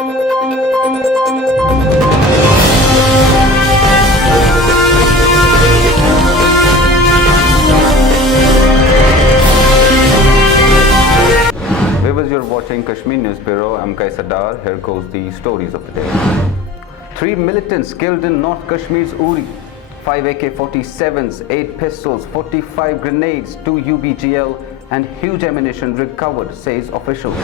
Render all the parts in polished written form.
Viewers, you're watching Kashmir News Bureau. I'm Kai Sadar. Here goes the stories of the day. 3 militants killed in North Kashmir's Uri. 5 AK-47s, 8 pistols, 45 grenades, 2 UBGL and huge ammunition recovered, says officials.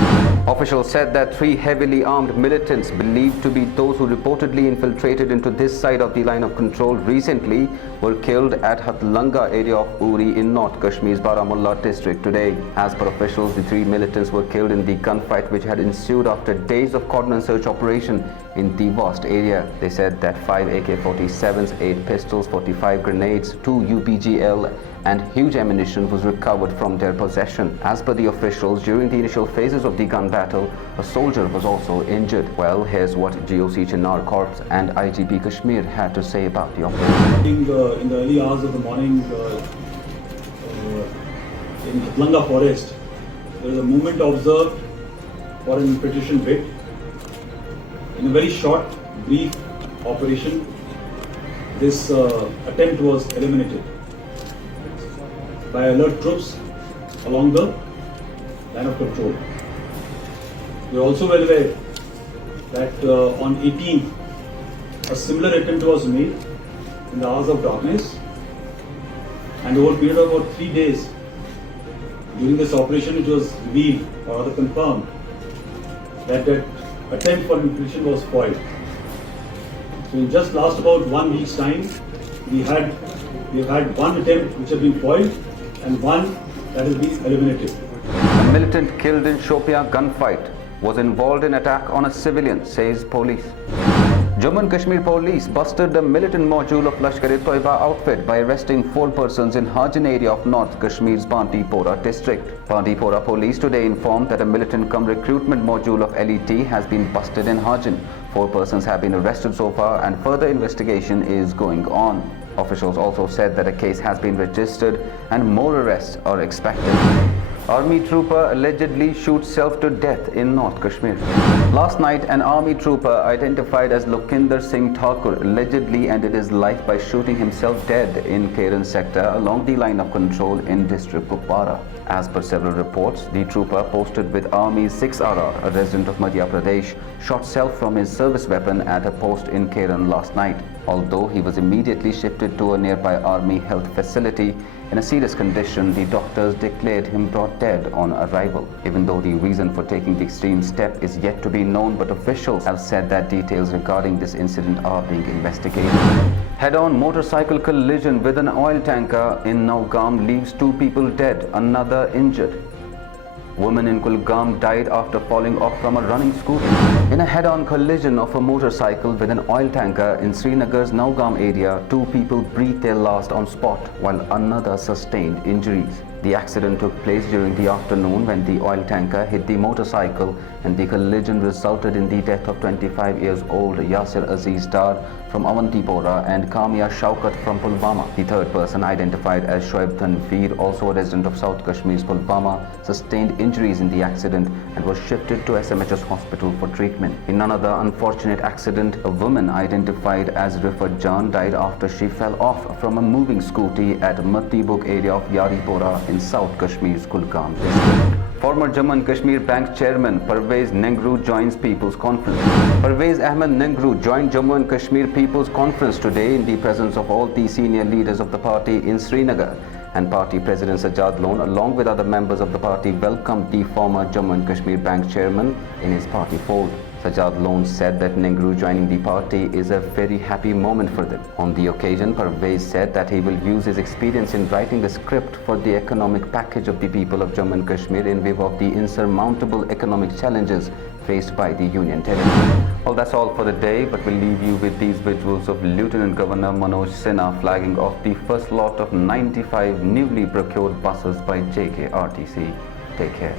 Officials said that 3 heavily armed militants believed to be those who reportedly infiltrated into this side of the line of control recently were killed at Hatlanga area of Uri in North Kashmir's Baramulla district today. As per officials, the 3 militants were killed in the gunfight which had ensued after days of cordon and search operation in the vast area. They said that 5 AK-47s, 8 pistols, 45 grenades, 2 UBGL and huge ammunition was recovered from their possession. As per the officials, during the initial phases of the gun battle, a soldier was also injured. Well, here's what GOC Chinnar Corps and IGP Kashmir had to say about the operation. In the early hours of the morning, in Hatlanga forest, there was a movement observed for an infiltration bit. In a very short, brief operation, this attempt was eliminated by alert troops along the line of control. We are also well aware that on 18th, a similar attempt was made in the hours of darkness, and over a period of about 3 days, during this operation it was revealed or rather confirmed that attempt for infiltration was foiled. So in just last about 1 week's time, we have had one attempt which has been foiled and one that has been eliminated. A militant killed in Shopia gunfight was involved in attack on a civilian, says police. Jammu and Kashmir police busted the militant module of Lashkar-e-Toiba outfit by arresting 4 persons in Hajin area of North Kashmir's Bandipora district. Bandipora police today informed that a militant recruitment module of LET has been busted in Hajin. 4 persons have been arrested so far and further investigation is going on. Officials also said that a case has been registered and more arrests are expected. Army trooper allegedly shoots self to death in North Kashmir. Last night, an army trooper identified as Lokinder Singh Thakur allegedly ended his life by shooting himself dead in Keren sector along the line of control in district Kupwara. As per several reports, the trooper posted with Army's 6RR, a resident of Madhya Pradesh, shot self from his service weapon at a post in Keren last night. Although he was immediately shifted to a nearby army health facility in a serious condition, the doctors declared him brought dead on arrival. Even though the reason for taking the extreme step is yet to be known, but officials have said that details regarding this incident are being investigated. Head-on motorcycle collision with an oil tanker in Naugam leaves 2 people dead, another injured. Woman in Kulgam died after falling off from a running scooter. In a head-on collision of a motorcycle with an oil tanker in Srinagar's Naugam area, 2 people breathed their last on spot while another sustained injuries. The accident took place during the afternoon when the oil tanker hit the motorcycle, and the collision resulted in the death of 25 years old Yasir Aziz Dar from Avantipora and Kamia Shaukat from Pulwama. The third person, identified as Shoaib Tanveer, also a resident of South Kashmir's Pulwama, sustained injuries in the accident and was shifted to SMHS hospital for treatment. In another unfortunate accident, a woman identified as Rifat Jan died after she fell off from a moving scooty at Matibuk area of Yaripora in South Kashmir's Kulgam district. Former Jammu and Kashmir Bank Chairman Parvez Nehru joins People's Conference. Parvez Ahmed Nehru joined Jammu and Kashmir People's Conference today in the presence of all the senior leaders of the party in Srinagar. And party President Sajjad Lone, along with other members of the party, welcomed the former Jammu and Kashmir Bank Chairman in his party fold. Sajjad Lone said that Nehru joining the party is a very happy moment for them. On the occasion, Parvez said that he will use his experience in writing a script for the economic package of the people of Jammu and Kashmir in view of the insurmountable economic challenges faced by the Union Territory. Well, that's all for the day, but we'll leave you with these visuals of Lieutenant Governor Manoj Sinha flagging off the first lot of 95 newly procured buses by JKRTC. Take care.